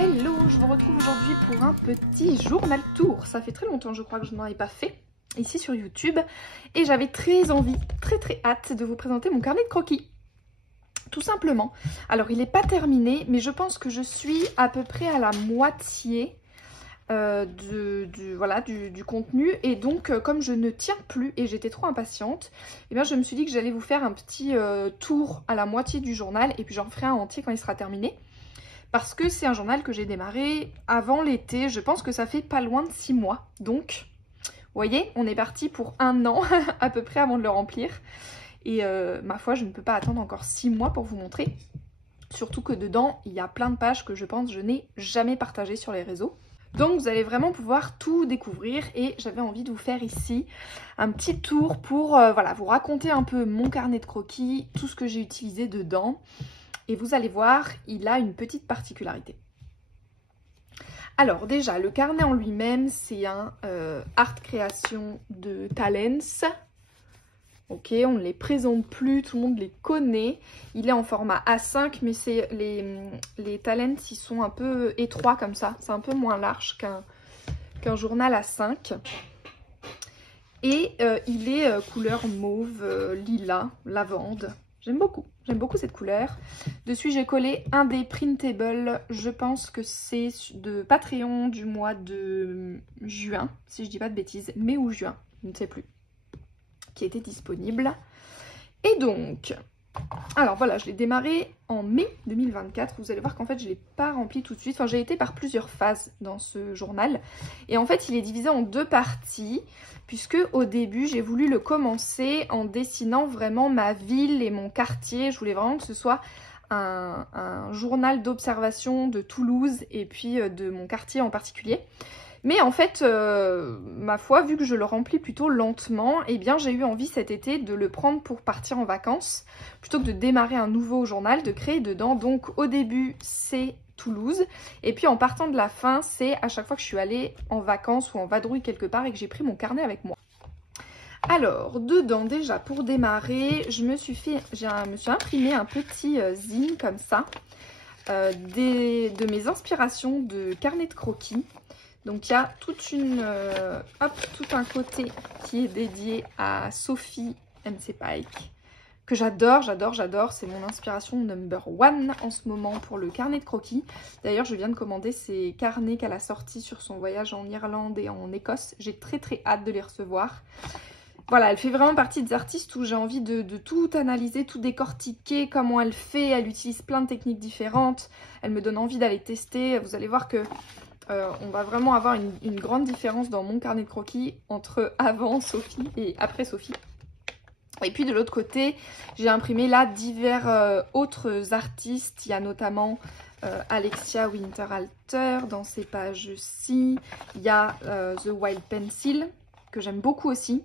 Hello, je vous retrouve aujourd'hui pour un petit journal tour. Ça fait très longtemps je crois que je n'en ai pas fait ici sur YouTube et j'avais très envie, très hâte de vous présenter mon carnet de croquis. Tout simplement. Alors il n'est pas terminé mais je pense que je suis à peu près à la moitié du contenu et donc comme je ne tiens plus et j'étais trop impatiente, et bien je me suis dit que j'allais vous faire un petit tour à la moitié du journal et puis j'en ferai un entier quand il sera terminé. Parce que c'est un journal que j'ai démarré avant l'été, je pense que ça fait pas loin de 6 mois. Donc, vous voyez, on est parti pour 1 an à peu près avant de le remplir. Et ma foi, je ne peux pas attendre encore 6 mois pour vous montrer. Surtout que dedans, il y a plein de pages que je pense je n'ai jamais partagées sur les réseaux. Donc vous allez vraiment pouvoir tout découvrir et j'avais envie de vous faire ici un petit tour pour voilà, vous raconter un peu mon carnet de croquis, tout ce que j'ai utilisé dedans. Et vous allez voir, il a une petite particularité. Alors déjà, le carnet en lui-même, c'est un art création de Talens. Ok, on ne les présente plus, tout le monde les connaît. Il est en format A5, mais c'est les Talens, ils sont un peu étroits comme ça. C'est un peu moins large qu'un journal A5. Et il est couleur mauve, lilas, lavande. J'aime beaucoup cette couleur. Dessus, j'ai collé un des printables, je pense que c'est de Patreon du mois de juin, si je dis pas de bêtises, mai ou juin, je ne sais plus, qui était disponible. Et donc, alors voilà, je l'ai démarré en mai 2024. Vous allez voir qu'en fait, je ne l'ai pas rempli tout de suite. Enfin, j'ai été par plusieurs phases dans ce journal. Et en fait, il est divisé en 2 parties. Puisque au début, j'ai voulu le commencer en dessinant vraiment ma ville et mon quartier. Je voulais vraiment que ce soit un journal d'observation de Toulouse et puis de mon quartier en particulier. Mais en fait, ma foi, vu que je le remplis plutôt lentement, eh bien j'ai eu envie cet été de le prendre pour partir en vacances, plutôt que de démarrer un nouveau journal, de créer dedans. Donc au début, c'est Toulouse, et puis en partant de la fin, c'est à chaque fois que je suis allée en vacances ou en vadrouille quelque part et que j'ai pris mon carnet avec moi. Alors, dedans, déjà, pour démarrer, je me suis imprimé un petit zine comme ça, de mes inspirations de carnet de croquis. Donc il y a tout un côté qui est dédié à Sophie MC Pike, que j'adore, c'est mon inspiration number 1 en ce moment pour le carnet de croquis. D'ailleurs, je viens de commander ces carnets qu'elle a sortis sur son voyage en Irlande et en Écosse. J'ai très hâte de les recevoir. Voilà, elle fait vraiment partie des artistes où j'ai envie de tout analyser, tout décortiquer, comment elle fait. Elle utilise plein de techniques différentes. Elle me donne envie d'aller tester. Vous allez voir que on va vraiment avoir une grande différence dans mon carnet de croquis entre avant Sophie et après Sophie. Et puis de l'autre côté, j'ai imprimé là divers autres artistes. Il y a notamment Alexia Winterhalter dans ces pages-ci. Il y a The Wild Pencil, que j'aime beaucoup aussi.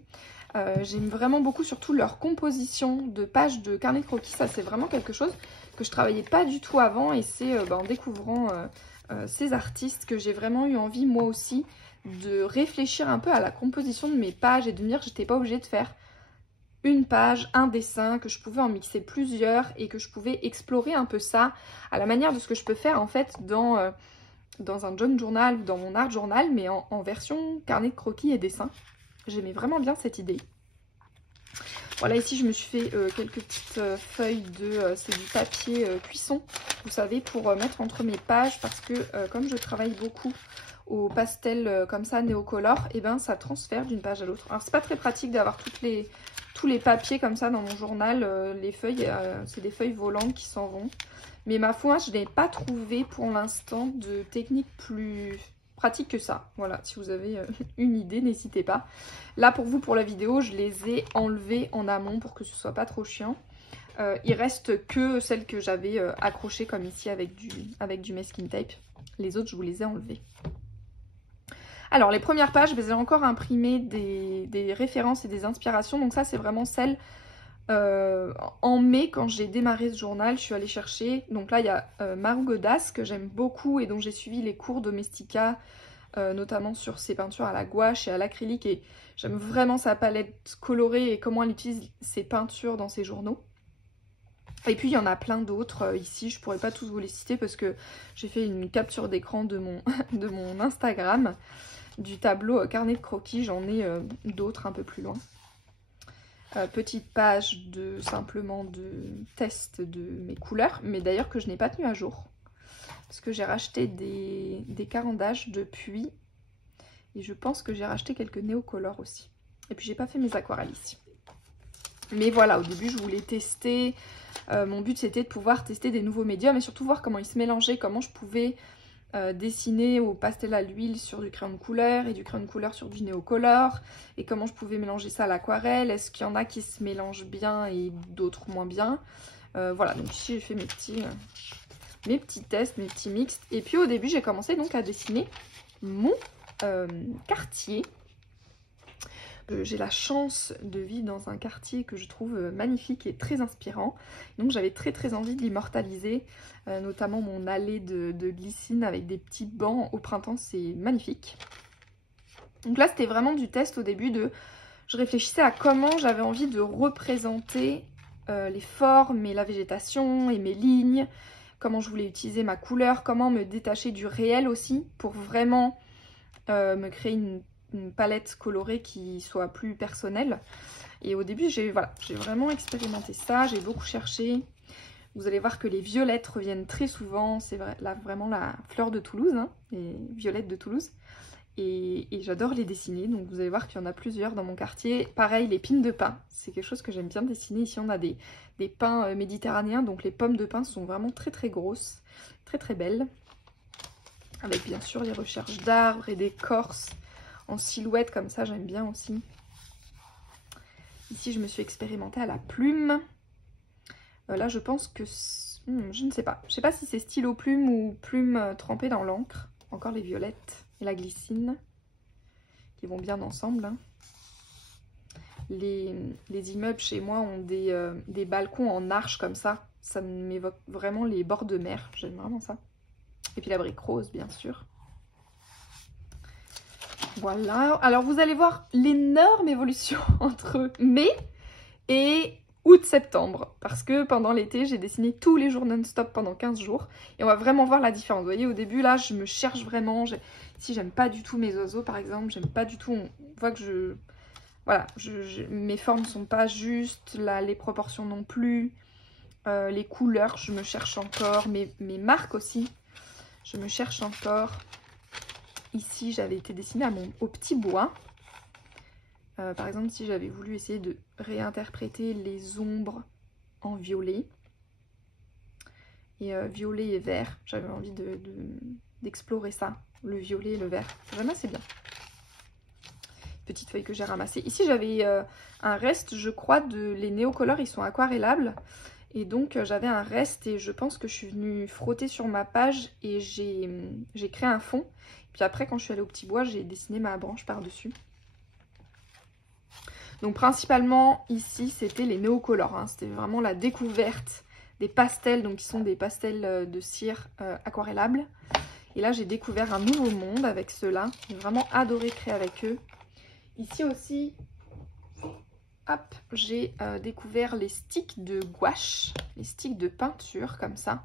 J'aime vraiment beaucoup surtout leur composition de pages de carnet de croquis. Ça, c'est vraiment quelque chose que je travaillais pas du tout avant. Et c'est en découvrant ces artistes que j'ai vraiment eu envie, moi aussi, de réfléchir un peu à la composition de mes pages et de me dire que j'étais pas obligée de faire une page, un dessin, que je pouvais en mixer plusieurs et que je pouvais explorer un peu ça à la manière de ce que je peux faire en fait dans un junk journal ou dans mon art journal, mais en version carnet de croquis et dessin. J'aimais vraiment bien cette idée. Voilà, ici je me suis fait quelques petites feuilles c'est du papier cuisson, vous savez, pour mettre entre mes pages, parce que comme je travaille beaucoup au pastel comme ça, néocolore, et ben ça transfère d'une page à l'autre. Alors c'est pas très pratique d'avoir tous les papiers comme ça dans mon journal, les feuilles, c'est des feuilles volantes qui s'en vont. Mais ma foi, je n'ai pas trouvé pour l'instant de technique plus pratique que ça. Voilà, si vous avez une idée, n'hésitez pas. Là pour vous, pour la vidéo, je les ai enlevées en amont pour que ce soit pas trop chiant. Il reste que celles que j'avais accrochées comme ici avec du masking tape. Les autres, je vous les ai enlevées. Alors les premières pages, je les ai encore imprimées des références et des inspirations. Donc ça, c'est vraiment celle en mai, quand j'ai démarré ce journal, je suis allée chercher. Donc là, il y a Marou Godas, que j'aime beaucoup et dont j'ai suivi les cours Domestika, notamment sur ses peintures à la gouache et à l'acrylique. Et j'aime vraiment sa palette colorée et comment elle utilise ses peintures dans ses journaux. Et puis il y en a plein d'autres ici, je pourrais pas tous vous les citer parce que j'ai fait une capture d'écran de de mon Instagram, du tableau carnet de croquis, j'en ai d'autres un peu plus loin. Petite page simplement de test de mes couleurs, mais d'ailleurs que je n'ai pas tenu à jour. Parce que j'ai racheté des carandages depuis, et je pense que j'ai racheté quelques néocolores aussi. Et puis j'ai pas fait mes aquarelles ici. Mais voilà, au début je voulais tester, mon but c'était de pouvoir tester des nouveaux médiums et surtout voir comment ils se mélangeaient, comment je pouvais dessiner au pastel à l'huile sur du crayon de couleur et du crayon de couleur sur du néocolore, et comment je pouvais mélanger ça à l'aquarelle, est-ce qu'il y en a qui se mélangent bien et d'autres moins bien. Voilà, donc ici j'ai fait mes petits tests, mes petits mixtes, et puis au début j'ai commencé donc à dessiner mon quartier. J'ai la chance de vivre dans un quartier que je trouve magnifique et très inspirant. Donc j'avais très envie de l'immortaliser, notamment mon allée de glycine avec des petits bancs au printemps, c'est magnifique. Donc là c'était vraiment du test au début je réfléchissais à comment j'avais envie de représenter les formes et la végétation et mes lignes, comment je voulais utiliser ma couleur, comment me détacher du réel aussi pour vraiment me créer une palette colorée qui soit plus personnelle. Et au début j'ai vraiment expérimenté ça, j'ai beaucoup cherché. Vous allez voir que les violettes reviennent très souvent, c'est vraiment la fleur de Toulouse, hein, les violettes de Toulouse. Et j'adore les dessiner, donc vous allez voir qu'il y en a plusieurs dans mon quartier. Pareil, les pines de pin, c'est quelque chose que j'aime bien dessiner. Ici on a des pins méditerranéens, donc les pommes de pin sont vraiment très grosses, très belles. Avec bien sûr les recherches d'arbres et d'écorces en silhouette comme ça, j'aime bien aussi. Ici je me suis expérimentée à la plume. Là je pense que, je ne sais pas. Je sais pas si c'est stylo plume ou plume trempée dans l'encre. Encore les violettes et la glycine qui vont bien ensemble, hein. Les immeubles chez moi ont des balcons en arche comme ça. Ça m'évoque vraiment les bords de mer, j'aime vraiment ça. Et puis la brique rose bien sûr. Voilà, alors vous allez voir l'énorme évolution entre mai et août-septembre. Parce que pendant l'été, j'ai dessiné tous les jours non-stop pendant 15 jours. Et on va vraiment voir la différence. Vous voyez, au début, là, je me cherche vraiment. Ici, j'aime pas du tout mes oiseaux, par exemple. J'aime pas du tout... On voit que voilà, mes formes ne sont pas justes. Là, les proportions non plus. Les couleurs, je me cherche encore. Mes marques aussi, je me cherche encore. Ici, j'avais été dessinée au petit bois. Par exemple, si j'avais voulu essayer de réinterpréter les ombres en violet. Et violet et vert, j'avais envie d'explorer ça. Le violet et le vert, c'est vraiment assez bien. Petite feuille que j'ai ramassée. Ici, j'avais un reste, je crois, les néocolores, ils sont aquarellables. Et donc, j'avais un reste et je pense que je suis venue frotter sur ma page et j'ai créé un fond. Puis après, quand je suis allée au petit bois, j'ai dessiné ma branche par-dessus. Donc principalement ici c'était les néocolores, hein. C'était vraiment la découverte des pastels, donc qui sont des pastels de cire aquarellables. Et là j'ai découvert un nouveau monde avec ceux-là, j'ai vraiment adoré créer avec eux. Ici aussi, hop, j'ai découvert les sticks de gouache, les sticks de peinture comme ça.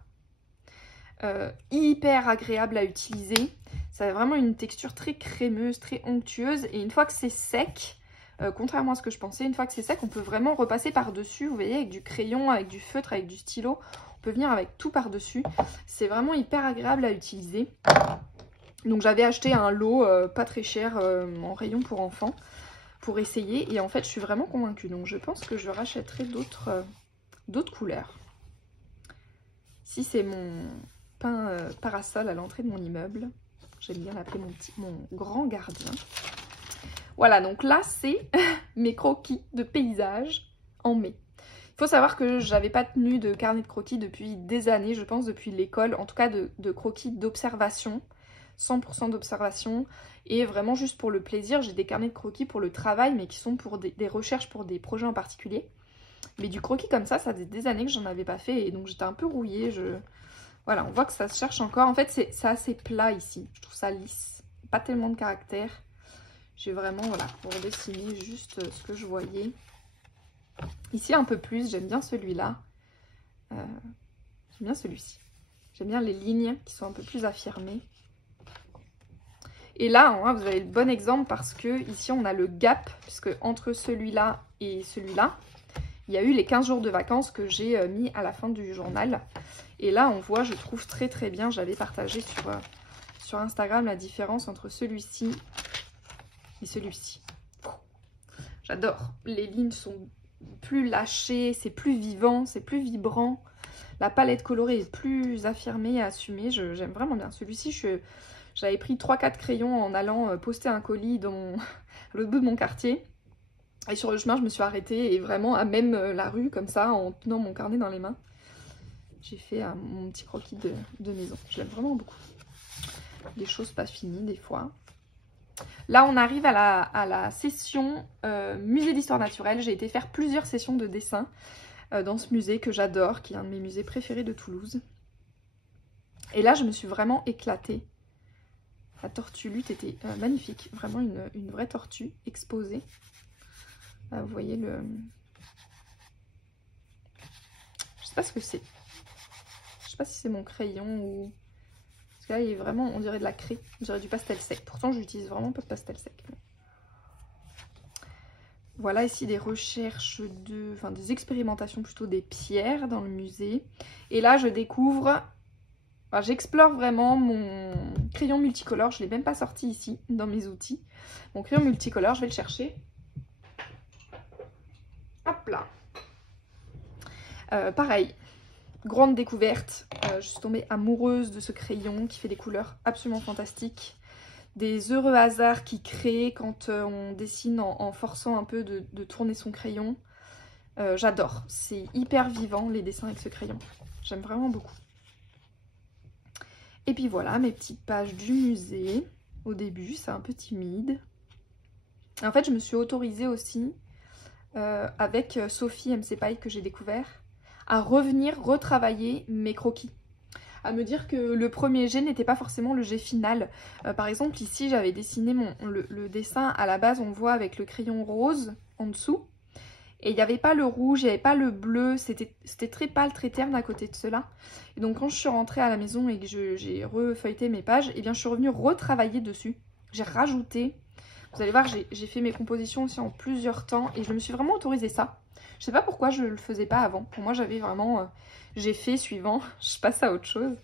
Hyper agréable à utiliser, ça a vraiment une texture très crémeuse, très onctueuse, et une fois que c'est sec, contrairement à ce que je pensais, une fois que c'est sec, on peut vraiment repasser par-dessus, vous voyez, avec du crayon, avec du feutre, avec du stylo, on peut venir avec tout par-dessus. C'est vraiment hyper agréable à utiliser. Donc j'avais acheté un lot pas très cher en rayon pour enfants, pour essayer, et en fait je suis vraiment convaincue, donc je pense que je rachèterai d'autres couleurs. Ici c'est mon peint parasol à l'entrée de mon immeuble, j'aime bien l'appeler mon grand gardien. Voilà, donc là, c'est mes croquis de paysage en mai. Il faut savoir que j'avais pas tenu de carnet de croquis depuis des années, je pense depuis l'école, en tout cas de croquis d'observation, 100% d'observation, et vraiment juste pour le plaisir. J'ai des carnets de croquis pour le travail, mais qui sont pour des recherches pour des projets en particulier. Mais du croquis comme ça faisait des années que j'en avais pas fait, et donc j'étais un peu rouillée. Voilà, on voit que ça se cherche encore. En fait, c'est assez plat ici, je trouve ça lisse, pas tellement de caractère. J'ai vraiment, voilà, pour dessiner juste ce que je voyais. Ici, un peu plus, j'aime bien celui-là. J'aime bien celui-ci. J'aime bien les lignes qui sont un peu plus affirmées. Et là, hein, vous avez le bon exemple parce que ici on a le gap, puisque entre celui-là et celui-là, il y a eu les 15 jours de vacances que j'ai mis à la fin du journal. Et là, on voit, je trouve très très bien, j'avais partagé sur Instagram la différence entre celui-ci et celui-ci. J'adore. Les lignes sont plus lâchées, c'est plus vivant, c'est plus vibrant. La palette colorée est plus affirmée et assumée. J'aime vraiment bien. Celui-ci, j'avais pris 3-4 crayons en allant poster un colis à l'autre bout de mon quartier. Et sur le chemin, je me suis arrêtée et vraiment à même la rue, comme ça, en tenant mon carnet dans les mains. J'ai fait mon petit croquis de maison. Je l'aime vraiment beaucoup. Des choses pas finies, des fois. Là, on arrive à la session musée d'histoire naturelle. J'ai été faire plusieurs sessions de dessin dans ce musée que j'adore, qui est un de mes musées préférés de Toulouse. Et là, je me suis vraiment éclatée. La tortue lutte était magnifique. Vraiment une vraie tortue exposée. Vous voyez le... Je sais pas ce que c'est. Je sais pas si c'est mon crayon ou... Parce que là, il est vraiment, on dirait de la craie. On dirait du pastel sec. Pourtant, j'utilise vraiment pas de pastel sec. Voilà ici des recherches enfin des expérimentations plutôt des pierres dans le musée. Et là, je découvre... Enfin, j'explore vraiment mon crayon multicolore. Je ne l'ai même pas sorti ici, dans mes outils. Mon crayon multicolore, je vais le chercher. Hop là. Pareil, grande découverte. Je suis tombée amoureuse de ce crayon qui fait des couleurs absolument fantastiques. Des heureux hasards qui créent quand on dessine en forçant un peu de tourner son crayon. J'adore. C'est hyper vivant les dessins avec ce crayon. J'aime vraiment beaucoup. Et puis voilà, mes petites pages du musée. Au début, c'est un peu timide. Et en fait, je me suis autorisée aussi, avec Sophie MC-Paille que j'ai découvert, à revenir retravailler mes croquis. À me dire que le premier jet n'était pas forcément le jet final. Par exemple, ici, j'avais dessiné le dessin à la base, on voit avec le crayon rose en dessous. Et il n'y avait pas le rouge, il n'y avait pas le bleu, c'était très pâle, très terne à côté de cela. Et donc quand je suis rentrée à la maison et que j'ai refeuilleté mes pages, et bien je suis revenue retravailler dessus. J'ai rajouté, vous allez voir, j'ai fait mes compositions aussi en plusieurs temps et je me suis vraiment autorisée ça. Je sais pas pourquoi je le faisais pas avant. Pour moi j'avais vraiment, j'ai fait suivant, je passe à autre chose.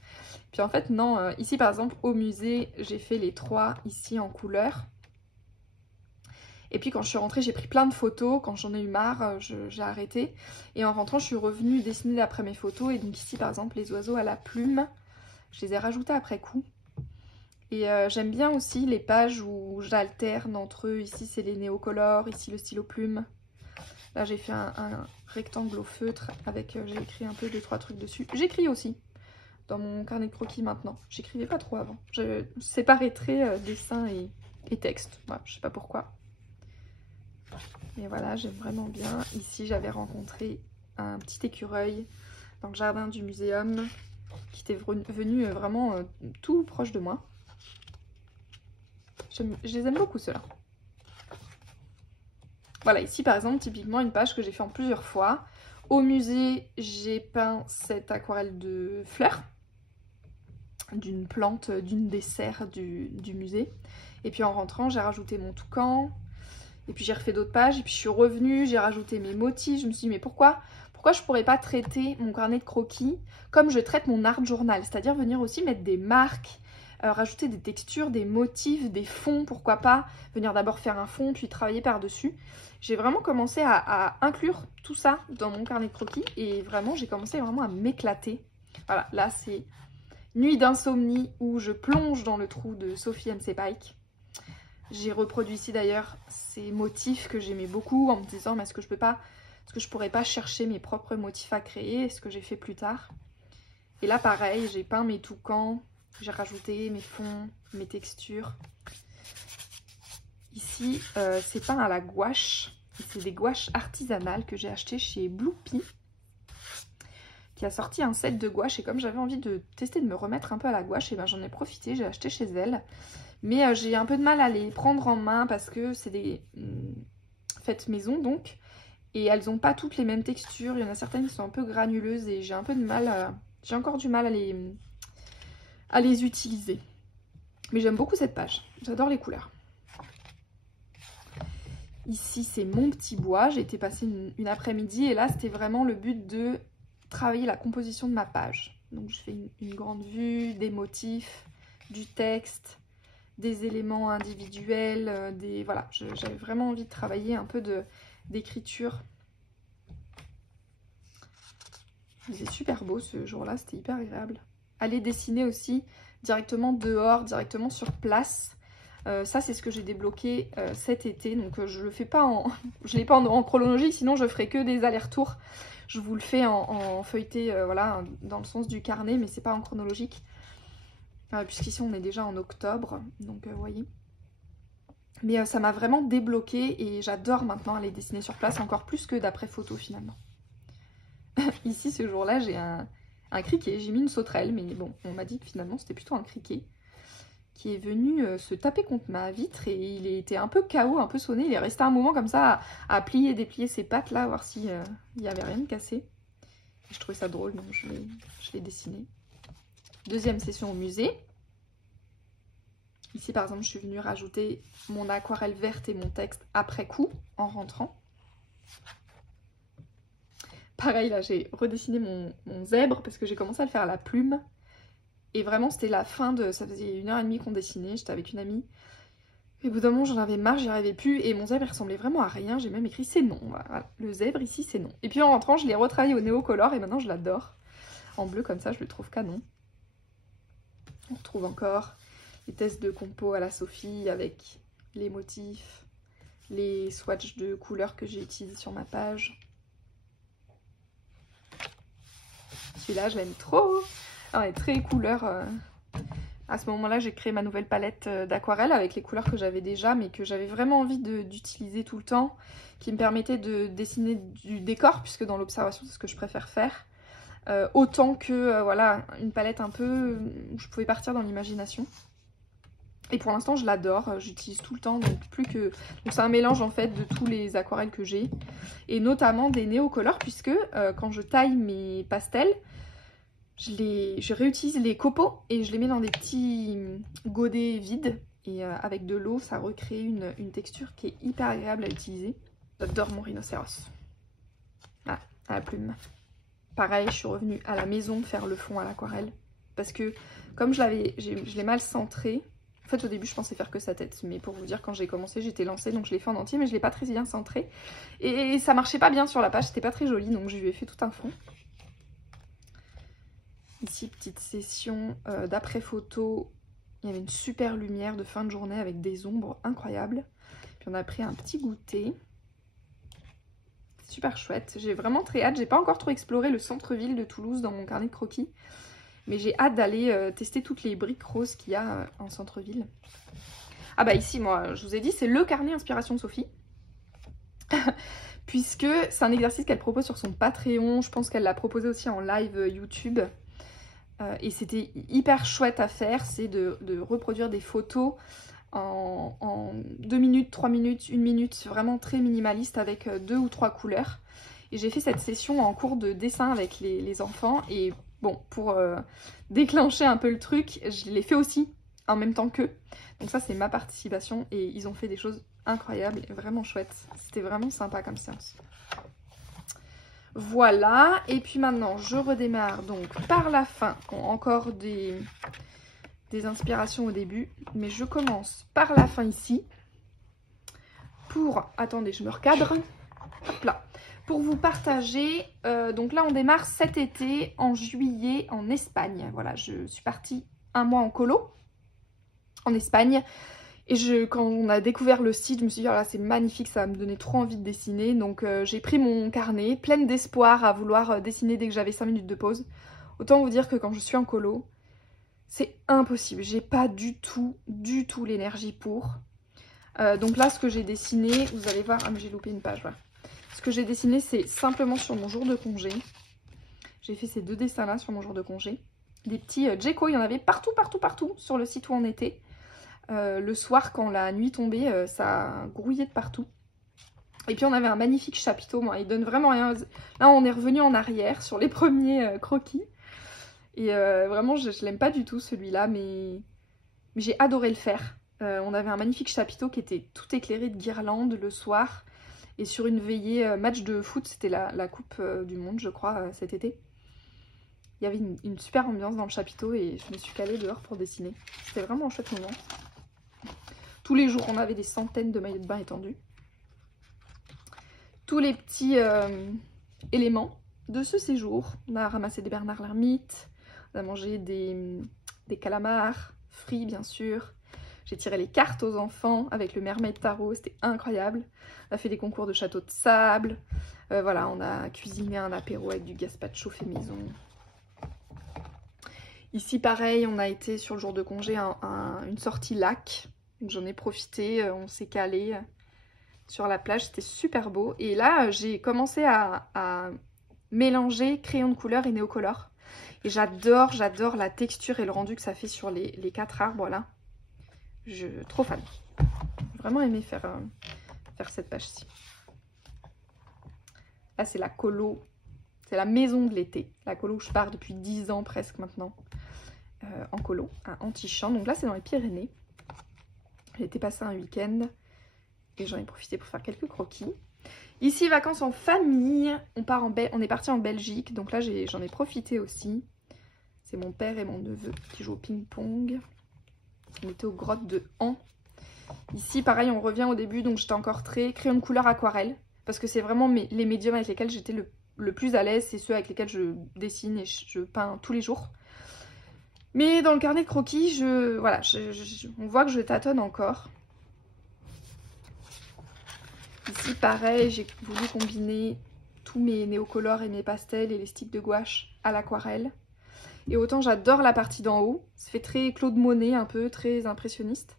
Puis en fait non, ici par exemple au musée, j'ai fait les 3 ici en couleur. Et puis quand je suis rentrée, j'ai pris plein de photos. Quand j'en ai eu marre, j'ai arrêté. Et en rentrant, je suis revenue dessiner d'après mes photos. Et donc ici, par exemple, les oiseaux à la plume, je les ai rajoutés après coup. Et j'aime bien aussi les pages où j'alterne entre eux. Ici, c'est les néocolores, ici le stylo plume. Là, j'ai fait un rectangle au feutre avec, j'ai écrit un peu 2-3 trucs dessus. J'écris aussi dans mon carnet de croquis maintenant. J'écrivais pas trop avant. Je séparais très dessin et texte. Ouais, je sais pas pourquoi. Et voilà, j'aime vraiment bien. Ici, j'avais rencontré un petit écureuil dans le jardin du muséum qui était venu vraiment tout proche de moi. Je les aime beaucoup, ceux-là. Voilà, ici, par exemple, typiquement une page que j'ai fait en plusieurs fois. Au musée, j'ai peint cette aquarelle de fleurs d'une plante, d'une des serres du musée. Et puis en rentrant, j'ai rajouté mon toucan. Et puis j'ai refait d'autres pages, et puis je suis revenue, j'ai rajouté mes motifs. Je me suis dit, mais pourquoi je pourrais pas traiter mon carnet de croquis comme je traite mon art journal? C'est-à-dire venir aussi mettre des marques, rajouter des textures, des motifs, des fonds, pourquoi pas venir d'abord faire un fond, puis travailler par-dessus. J'ai vraiment commencé à inclure tout ça dans mon carnet de croquis, et vraiment, j'ai commencé vraiment à m'éclater. Voilà, là c'est Nuit d'insomnie, où je plonge dans le trou de Sophie MC-Paille. J'ai reproduit ici d'ailleurs ces motifs que j'aimais beaucoup en me disant est-ce que je pourrais pas chercher mes propres motifs à créer, ce que j'ai fait plus tard. Et là pareil, j'ai peint mes toucans, j'ai rajouté mes fonds, mes textures. Ici c'est peint à la gouache, c'est des gouaches artisanales que j'ai achetées chez Bloopy, qui a sorti un set de gouache, et comme j'avais envie de tester de me remettre un peu à la gouache, et ben j'en ai profité, j'ai acheté chez elle. Mais j'ai un peu de mal à les prendre en main parce que c'est des faites maison donc. Et elles n'ont pas toutes les mêmes textures. Il y en a certaines qui sont un peu granuleuses et j'ai un peu de mal, j'ai encore du mal à les utiliser. Mais j'aime beaucoup cette page. J'adore les couleurs. Ici, c'est mon petit bois. J'ai été passer une après-midi et là, c'était vraiment le but de travailler la composition de ma page. Donc, je fais une grande vue, des motifs, du texte, des éléments individuels, voilà. J'avais vraiment envie de travailler un peu d'écriture. C'est super beau ce jour-là, c'était hyper agréable. Aller dessiner aussi directement dehors, directement sur place. Ça, c'est ce que j'ai débloqué cet été. Donc, je le fais pas je l'ai pas en chronologie, sinon je ferai que des allers-retours. Je vous le fais en feuilleté, voilà, dans le sens du carnet, mais c'est pas en chronologique. Puisqu'ici, on est déjà en octobre. Donc, vous voyez. Mais ça m'a vraiment débloqué et j'adore maintenant aller dessiner sur place, encore plus que d'après photo finalement. Ici, ce jour-là, j'ai un criquet. J'ai mis une sauterelle, mais bon, on m'a dit que finalement, c'était plutôt un criquet qui est venu se taper contre ma vitre et il était un peu KO, un peu sonné. Il est resté un moment comme ça à plier et déplier ses pattes là, voir s'il n'y avait rien de cassé. Et je trouvais ça drôle, donc je l'ai dessiné. Deuxième session au musée. Ici, par exemple, je suis venue rajouter mon aquarelle verte et mon texte après coup, en rentrant. Pareil, là, j'ai redessiné mon zèbre parce que j'ai commencé à le faire à la plume. Et vraiment, c'était la fin de... Ça faisait 1h30 qu'on dessinait, j'étais avec une amie. Et au bout d'un moment, j'en avais marre, j'y arrivais plus. Et mon zèbre, il ressemblait vraiment à rien. J'ai même écrit « c'est non ». Voilà. Le zèbre, ici, c'est non. Et puis en rentrant, je l'ai retravaillé au néocolor et maintenant, je l'adore. En bleu, comme ça, je le trouve canon. On retrouve encore les tests de compo à la Sophie avec les motifs, les swatchs de couleurs que j'ai utilisés sur ma page. Celui-là, je l'aime trop. Alors, il est très couleur. À ce moment-là, j'ai créé ma nouvelle palette d'aquarelle avec les couleurs que j'avais déjà, mais que j'avais vraiment envie d'utiliser tout le temps, qui me permettait de dessiner du décor, puisque dans l'observation, c'est ce que je préfère faire. Autant que, voilà, une palette un peu où je pouvais partir dans l'imagination. Et pour l'instant, je l'adore, j'utilise tout le temps, donc c'est un mélange en fait de tous les aquarelles que j'ai, et notamment des néocolors, puisque quand je taille mes pastels, je réutilise les copeaux et je les mets dans des petits godets vides, et avec de l'eau, ça recrée une texture qui est hyper agréable à utiliser. J'adore mon rhinocéros. Ah, à la plume. Pareil, je suis revenue à la maison faire le fond à l'aquarelle, parce que comme je l'ai mal centré. En fait, au début, je pensais faire que sa tête, mais pour vous dire, quand j'ai commencé, j'étais lancée, donc je l'ai fait en entier, mais je l'ai pas très bien centré. Et ça marchait pas bien sur la page, c'était pas très joli, donc je lui ai fait tout un fond. Ici, petite session d'après photo. Il y avait une super lumière de fin de journée avec des ombres incroyables. Puis on a pris un petit goûter. Super chouette. J'ai vraiment très hâte. J'ai pas encore trop exploré le centre-ville de Toulouse dans mon carnet de croquis. Mais j'ai hâte d'aller tester toutes les briques roses qu'il y a en centre-ville. Ah bah ici, moi, je vous ai dit, c'est le carnet inspiration de Sophie. Puisque c'est un exercice qu'elle propose sur son Patreon. Je pense qu'elle l'a proposé aussi en live YouTube. Et c'était hyper chouette à faire. C'est de reproduire des photos en 2 minutes, 3 minutes, 1 minute. Vraiment très minimaliste avec 2 ou 3 couleurs. Et j'ai fait cette session en cours de dessin avec les enfants. Et bon, pour déclencher un peu le truc, je l'ai fait aussi en même temps qu'eux. Donc ça, c'est ma participation et ils ont fait des choses incroyables et vraiment chouettes. C'était vraiment sympa comme séance. Voilà, et puis maintenant, je redémarre donc par la fin. Encore des inspirations au début, mais je commence par la fin ici. Pour... Attendez, je me recadre. Hop là. Pour vous partager, donc là on démarre cet été en juillet en Espagne. Voilà, je suis partie 1 mois en colo en Espagne. Et quand on a découvert le site, je me suis dit, oh là c'est magnifique, ça va me donner trop envie de dessiner. Donc j'ai pris mon carnet, pleine d'espoir à vouloir dessiner dès que j'avais 5 minutes de pause. Autant vous dire que quand je suis en colo, c'est impossible. J'ai pas du tout l'énergie pour. Donc là, ce que j'ai dessiné, vous allez voir, ah mais j'ai loupé une page, voilà. Ce que j'ai dessiné, c'est simplement sur mon jour de congé. J'ai fait ces 2 dessins-là sur mon jour de congé. Des petits geckos, il y en avait partout sur le site où on était. Le soir, quand la nuit tombait, ça grouillait de partout. Et puis on avait un magnifique chapiteau, bon, il donne vraiment rien. Là on est revenu en arrière sur les premiers croquis. Et vraiment je l'aime pas du tout celui-là, mais j'ai adoré le faire. On avait un magnifique chapiteau qui était tout éclairé de guirlandes le soir. Et sur une veillée match de foot, c'était la Coupe du Monde je crois cet été. Il y avait une super ambiance dans le chapiteau et je me suis calée dehors pour dessiner. C'était vraiment un chouette moment. Tous les jours on avait des centaines de maillots de bain étendus. Tous les petits éléments de ce séjour. On a ramassé des Bernard l'ermite, on a mangé des calamars frits bien sûr. J'ai tiré les cartes aux enfants avec le Mermaid Tarot, c'était incroyable. On a fait des concours de château de sable. Voilà, on a cuisiné un apéro avec du gazpacho fait maison. Ici pareil, on a été sur le jour de congé une sortie lac. Donc j'en ai profité, on s'est calé sur la plage, c'était super beau. Et là, j'ai commencé à mélanger crayon de couleur et néocolore. Et j'adore la texture et le rendu que ça fait sur les 4 arbres là. Trop fan. J'ai vraiment aimé faire cette page-ci. Là, c'est la colo. C'est la maison de l'été. La colo où je pars depuis 10 ans presque maintenant. En colo, à Antichamp. Donc là, c'est dans les Pyrénées. J'ai été passer un week-end. Et j'en ai profité pour faire quelques croquis. Ici, vacances en famille. On est parti en Belgique. Donc là, j'en ai profité aussi. C'est mon père et mon neveu qui jouent au ping-pong. On était aux grottes de Han. Ici, pareil, on revient au début. Donc j'étais encore très crayon de couleur aquarelle. Parce que c'est vraiment les médiums avec lesquels j'étais le plus à l'aise. C'est ceux avec lesquels je dessine et je peins tous les jours. Mais dans le carnet de croquis, on voit que je tâtonne encore. Ici, pareil, j'ai voulu combiner tous mes néocolores et mes pastels et les sticks de gouache à l'aquarelle. Et autant j'adore la partie d'en haut, ça fait très Claude Monet, un peu très impressionniste.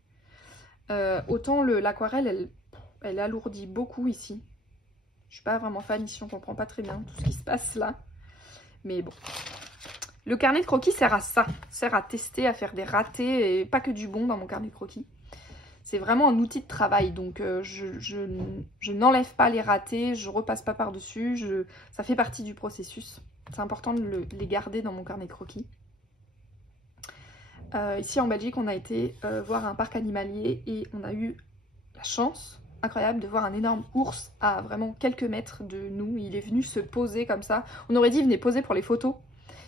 Autant l'aquarelle, elle alourdit beaucoup ici. Je suis pas vraiment fan ici, on comprend pas très bien tout ce qui se passe là. Mais bon. Le carnet de croquis sert à ça, sert à tester, à faire des ratés et pas que du bon dans mon carnet de croquis. C'est vraiment un outil de travail, donc je n'enlève pas les ratés, je repasse pas par-dessus, ça fait partie du processus. C'est important de les garder dans mon carnet de croquis. Ici en Belgique, on a été voir un parc animalier et on a eu la chance incroyable de voir un énorme ours à vraiment quelques mètres de nous. Il est venu se poser comme ça. On aurait dit il venait poser pour les photos.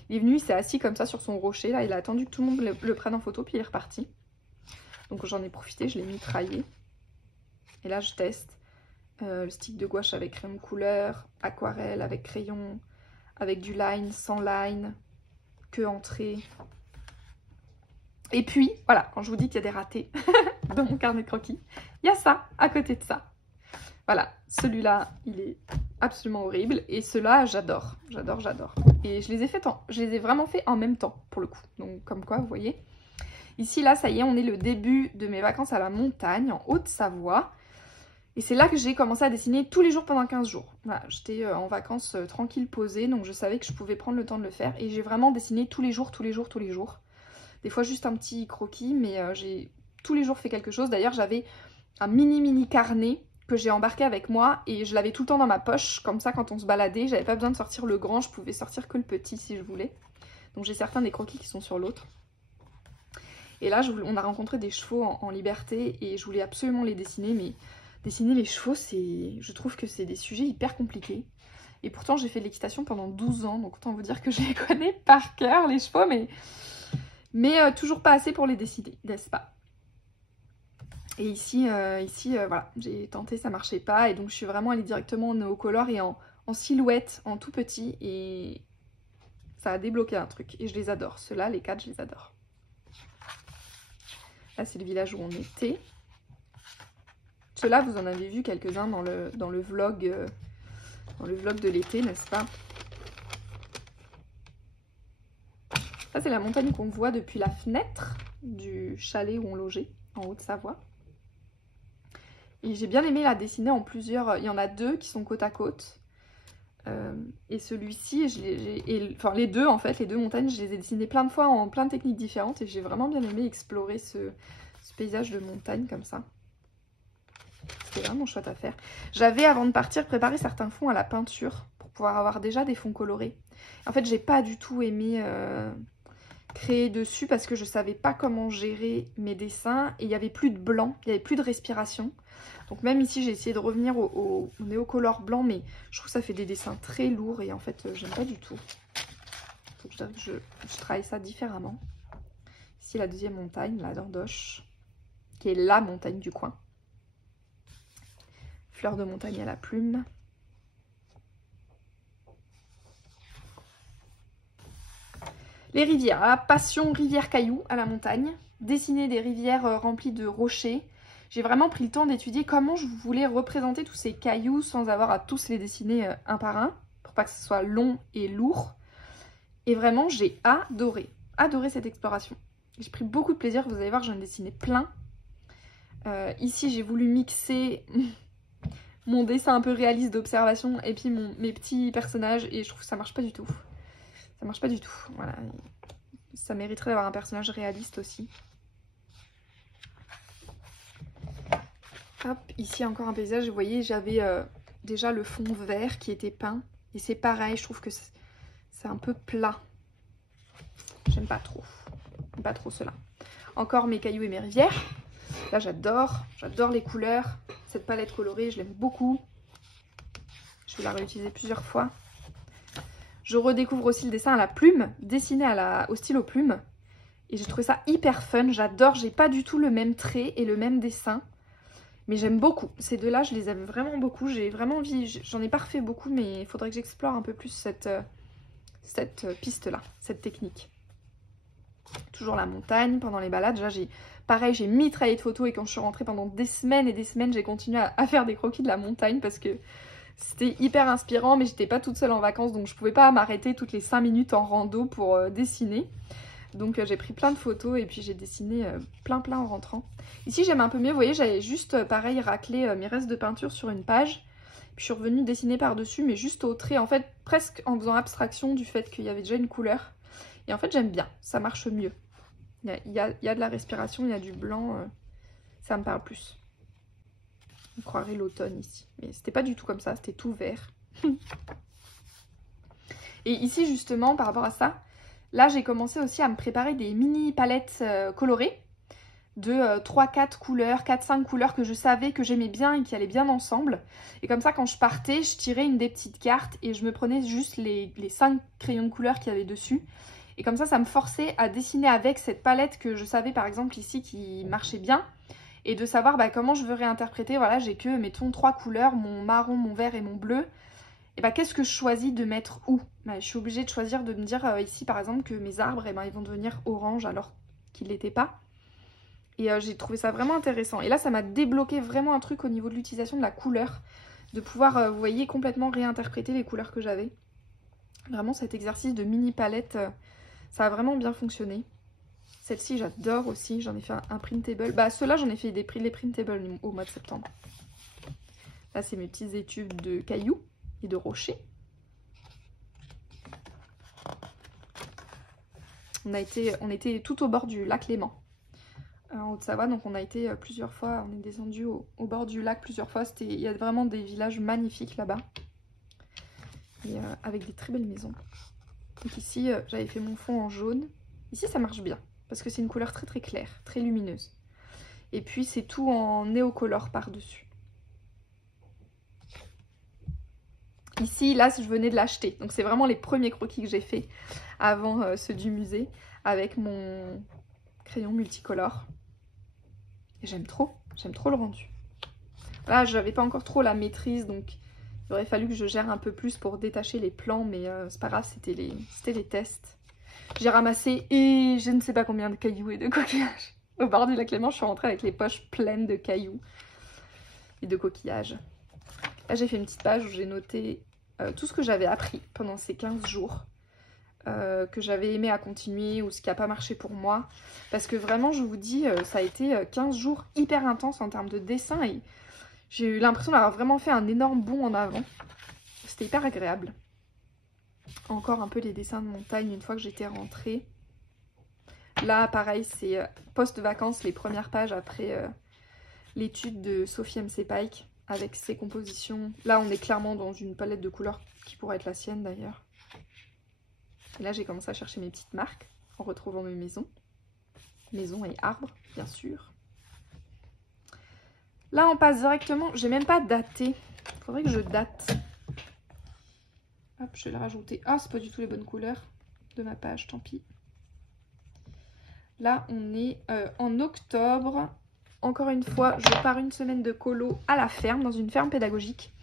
Il est venu, il s'est assis comme ça sur son rocher, là, il a attendu que tout le monde le prenne en photo, puis il est reparti. Donc j'en ai profité, je l'ai mitraillé. Et là je teste le stick de gouache avec crayon couleur, aquarelle avec crayon, avec du line, sans line, que entrée. Et puis, voilà, quand je vous dis qu'il y a des ratés dans mon carnet de croquis, il y a ça à côté de ça. Voilà, celui-là, il est absolument horrible. Et ceux-là, j'adore, j'adore. Et je les ai vraiment fait en même temps, pour le coup. Donc comme quoi, vous voyez. Ici, là, ça y est, on est le début de mes vacances à la montagne, en Haute-Savoie. Et c'est là que j'ai commencé à dessiner tous les jours pendant 15 jours. Voilà, j'étais en vacances tranquille, posée, donc je savais que je pouvais prendre le temps de le faire. Et j'ai vraiment dessiné tous les jours. Des fois juste un petit croquis, mais j'ai tous les jours fait quelque chose. D'ailleurs, j'avais un mini carnet que j'ai embarqué avec moi et je l'avais tout le temps dans ma poche. Comme ça, quand on se baladait, j'avais pas besoin de sortir le grand, je pouvais sortir que le petit si je voulais. Donc j'ai certains des croquis qui sont sur l'autre. Et là, on a rencontré des chevaux en liberté et je voulais absolument les dessiner, mais dessiner les chevaux, je trouve que c'est des sujets hyper compliqués. Et pourtant, j'ai fait de l'équitation pendant 12 ans, donc autant vous dire que je les connais par cœur, les chevaux, mais toujours pas assez pour les dessiner, n'est-ce pas? Et ici, voilà, j'ai tenté, ça marchait pas, et donc je suis vraiment allée directement en néocolore et en silhouette, en tout petit, et ça a débloqué un truc, et je les adore. Ceux-là, les 4, je les adore. Là, c'est le village où on était. Ceux-là, vous en avez vu quelques-uns dans le vlog de l'été, n'est-ce pas? Ça, c'est la montagne qu'on voit depuis la fenêtre du chalet où on logeait, en Haute-Savoie. Et j'ai bien aimé la dessiner en plusieurs... Il y en a 2 qui sont côte à côte. Et celui-ci, enfin les deux montagnes, je les ai dessinées plein de fois en plein de techniques différentes. Et j'ai vraiment bien aimé explorer ce paysage de montagne comme ça. C'était vraiment chouette à faire. J'avais, avant de partir, préparé certains fonds à la peinture pour pouvoir avoir déjà des fonds colorés. En fait, j'ai pas du tout aimé créer dessus parce que je savais pas comment gérer mes dessins et il y avait plus de blanc, il y avait plus de respiration. Donc même ici, j'ai essayé de revenir au néocolor blanc, mais je trouve que ça fait des dessins très lourds et en fait, j'aime pas du tout. Donc je travaille ça différemment. Ici, la deuxième montagne, la d'Andoche, qui est la montagne du coin. Fleur de montagne à la plume. Les rivières, la passion rivière-caillou à la montagne. Dessiner des rivières remplies de rochers. J'ai vraiment pris le temps d'étudier comment je voulais représenter tous ces cailloux sans avoir à tous les dessiner un par un, pour pas que ce soit long et lourd. Et vraiment, j'ai adoré cette exploration. J'ai pris beaucoup de plaisir, vous allez voir, j'en ai dessiné plein. Ici, j'ai voulu mixer mon dessin un peu réaliste d'observation et puis mes petits personnages et je trouve que ça marche pas du tout. Ça marche pas du tout, voilà. Ça mériterait d'avoir un personnage réaliste aussi. Hop, ici encore un paysage, vous voyez, j'avais déjà le fond vert qui était peint. Et c'est pareil, je trouve que c'est un peu plat. J'aime pas trop. J'aime pas trop cela. Encore mes cailloux et mes rivières. Là, j'adore les couleurs. Cette palette colorée, je l'aime beaucoup. Je vais la réutiliser plusieurs fois. Je redécouvre aussi le dessin à la plume, dessiné au stylo plume. Et j'ai trouvé ça hyper fun, j'adore. J'ai pas du tout le même trait et le même dessin. Mais j'aime beaucoup. Ces deux-là, je les aime vraiment beaucoup. J'ai vraiment envie, j'en ai pas refait beaucoup, mais il faudrait que j'explore un peu plus cette piste-là, cette technique. Toujours la montagne pendant les balades. Déjà, pareil, j'ai mitraillé de photos et quand je suis rentrée pendant des semaines et des semaines, j'ai continué à faire des croquis de la montagne parce que c'était hyper inspirant, mais j'étais pas toute seule en vacances, donc je pouvais pas m'arrêter toutes les 5 minutes en rando pour dessiner. Donc j'ai pris plein de photos et puis j'ai dessiné plein en rentrant. Ici j'aime un peu mieux, vous voyez, j'avais juste pareil raclé mes restes de peinture sur une page. Puis je suis revenue dessiner par-dessus, mais juste au trait, en fait presque en faisant abstraction du fait qu'il y avait déjà une couleur. Et en fait j'aime bien, ça marche mieux. Il y a de la respiration, il y a du blanc, ça me parle plus. On croirait l'automne ici, mais c'était pas du tout comme ça, c'était tout vert. Et ici justement par rapport à ça, là, j'ai commencé aussi à me préparer des mini palettes colorées de 3-4 couleurs, 4-5 couleurs que je savais que j'aimais bien et qui allaient bien ensemble. Et comme ça, quand je partais, je tirais une des petites cartes et je me prenais juste les 5 crayons de couleur qu'il y avait dessus. Et comme ça me forçait à dessiner avec cette palette que je savais par exemple ici qui marchait bien. Et de savoir comment je veux réinterpréter. Voilà, j'ai que, mettons, 3 couleurs, mon marron, mon vert et mon bleu. Et qu'est-ce que je choisis de mettre où? Je suis obligée de choisir de me dire ici par exemple que mes arbres ils vont devenir orange alors qu'ils l'étaient pas. Et j'ai trouvé ça vraiment intéressant. Et là ça m'a débloqué vraiment un truc au niveau de l'utilisation de la couleur. De pouvoir, vous voyez, complètement réinterpréter les couleurs que j'avais. Vraiment cet exercice de mini palette, ça a vraiment bien fonctionné. Celle-ci j'adore aussi, j'en ai fait un printable. Ceux-là j'en ai fait les printables au mois de septembre. Là c'est mes petites études de cailloux et de rochers. On était tout au bord du lac Léman, en Haute-Savoie, donc on a été plusieurs fois, on est descendu au bord du lac plusieurs fois. Il y a vraiment des villages magnifiques là-bas, avec des très belles maisons. Donc ici, j'avais fait mon fond en jaune. Ici, ça marche bien, parce que c'est une couleur très claire, très lumineuse. Et puis, c'est tout en néocolore par-dessus. Ici, là, je venais de l'acheter. Donc, c'est vraiment les premiers croquis que j'ai fait avant ceux du musée avec mon crayon multicolore. Et j'aime trop le rendu. Là, je n'avais pas encore trop la maîtrise, donc il aurait fallu que je gère un peu plus pour détacher les plans, mais c'est pas grave, c'était les tests. J'ai ramassé et je ne sais pas combien de cailloux et de coquillages. Au bord du lac Léman, je suis rentrée avec les poches pleines de cailloux et de coquillages. Là, j'ai fait une petite page où j'ai noté tout ce que j'avais appris pendant ces 15 jours, que j'avais aimé à continuer ou ce qui n'a pas marché pour moi. Parce que vraiment, je vous dis, ça a été 15 jours hyper intenses en termes de dessin et j'ai eu l'impression d'avoir vraiment fait un énorme bond en avant. C'était hyper agréable. Encore un peu les dessins de montagne une fois que j'étais rentrée. Là, pareil, c'est post-vacances, les premières pages après l'étude de Sophie M. C. Pike avec ses compositions. Là, on est clairement dans une palette de couleurs qui pourrait être la sienne d'ailleurs. Et là, j'ai commencé à chercher mes petites marques en retrouvant mes maisons. Maisons et arbres, bien sûr. Là, on passe directement... J'ai même pas daté. Il faudrait que je date. Hop, je vais le rajouter. Ah, c'est pas du tout les bonnes couleurs de ma page, tant pis. Là, on est en octobre. Encore une fois, je pars une semaine de colo à la ferme, dans une ferme pédagogique.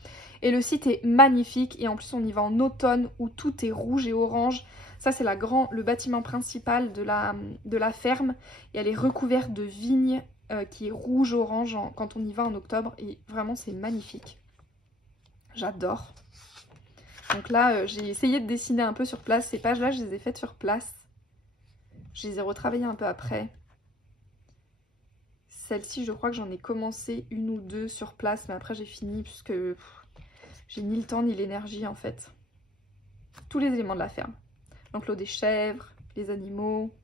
Et le site est magnifique. Et en plus, on y va en automne où tout est rouge et orange. Ça, c'est le bâtiment principal de la ferme. Et elle est recouverte de vignes qui est rouge-orange quand on y va en octobre. Et vraiment, c'est magnifique. J'adore. Donc là, j'ai essayé de dessiner un peu sur place. Ces pages-là, je les ai faites sur place. Je les ai retravaillées un peu après. Celle-ci, je crois que j'en ai commencé une ou deux sur place, mais après j'ai fini puisque j'ai ni le temps ni l'énergie en fait. Tous les éléments de la ferme. L'enclos des chèvres, les animaux,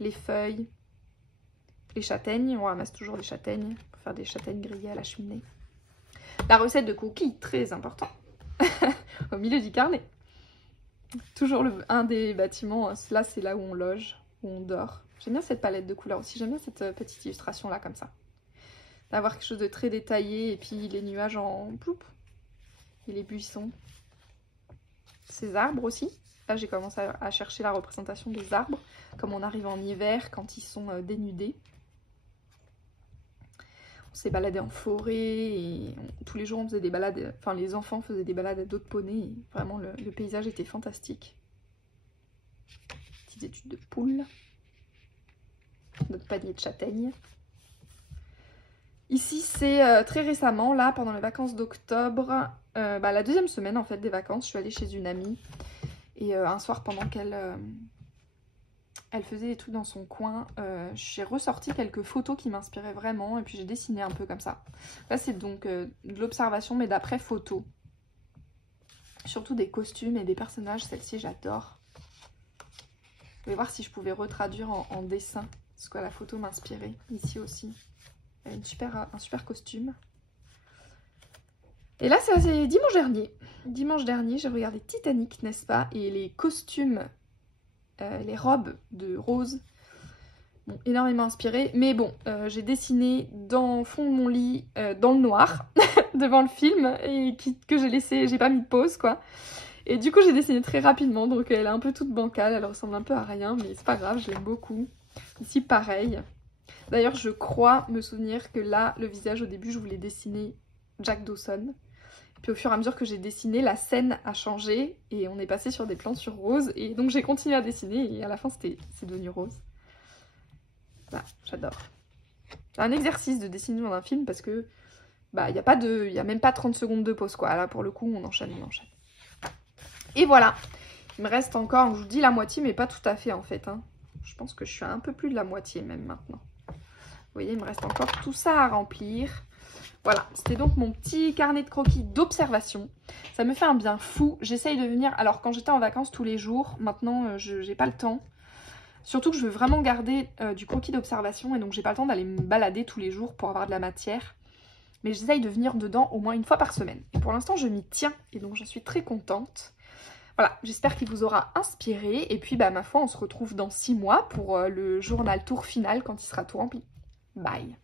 les feuilles, les châtaignes. On ramasse toujours des châtaignes pour faire des châtaignes grillées à la cheminée. La recette de cookies, très important. Au milieu du carnet. Toujours un des bâtiments, là c'est là où on loge, où on dort. J'aime bien cette palette de couleurs aussi, j'aime bien cette petite illustration là comme ça. D'avoir quelque chose de très détaillé et puis les nuages en ploup. Et les buissons. Ces arbres aussi. Là j'ai commencé à chercher la représentation des arbres, comme on arrive en hiver quand ils sont dénudés. On s'est baladé en forêt et tous les jours on faisait des balades, enfin les enfants faisaient des balades à dos de poney et vraiment le paysage était fantastique. Petites études de poules. Notre panier de châtaignes. Ici c'est très récemment, là pendant les vacances d'octobre, la deuxième semaine en fait des vacances, je suis allée chez une amie et un soir pendant qu'elle elle faisait des trucs dans son coin, j'ai ressorti quelques photos qui m'inspiraient vraiment et puis j'ai dessiné un peu comme ça. Là c'est donc de l'observation mais d'après photo. Surtout des costumes et des personnages, celle-ci j'adore. Je vais voir si je pouvais retraduire en dessin ce que la photo m'inspirait. Ici aussi, il y a un super costume. Et là c'est dimanche dernier. Dimanche dernier j'ai regardé Titanic, n'est-ce pas? Et les costumes... les robes de Rose m'ont énormément inspirée. Mais bon, j'ai dessiné dans le fond de mon lit, dans le noir, devant le film, et que j'ai laissé, j'ai pas mis de pause quoi. Et du coup j'ai dessiné très rapidement, donc elle est un peu toute bancale, elle ressemble un peu à rien, mais c'est pas grave, je l'aime beaucoup. Ici pareil. D'ailleurs je crois me souvenir que là, le visage au début je voulais dessiner Jack Dawson. Puis au fur et à mesure que j'ai dessiné, la scène a changé et on est passé sur des plans sur Rose. Et donc j'ai continué à dessiner et à la fin c'est devenu Rose. Voilà, j'adore. C'est un exercice de dessiner dans un film parce que il y a même pas 30 secondes de pause quoi. Là pour le coup on enchaîne, on enchaîne. Et voilà, il me reste encore, je vous dis la moitié mais pas tout à fait en fait. Hein. Je pense que je suis à un peu plus de la moitié même maintenant. Vous voyez, il me reste encore tout ça à remplir. Voilà, c'était donc mon petit carnet de croquis d'observation. Ça me fait un bien fou. J'essaye de venir... Alors, quand j'étais en vacances tous les jours, maintenant, j'ai pas le temps. Surtout que je veux vraiment garder du croquis d'observation et donc j'ai pas le temps d'aller me balader tous les jours pour avoir de la matière. Mais j'essaye de venir dedans au moins une fois par semaine. Et pour l'instant, je m'y tiens et donc j'en suis très contente. Voilà, j'espère qu'il vous aura inspiré. Et puis, ma foi, on se retrouve dans 6 mois pour le journal tour final quand il sera tout rempli. Bye!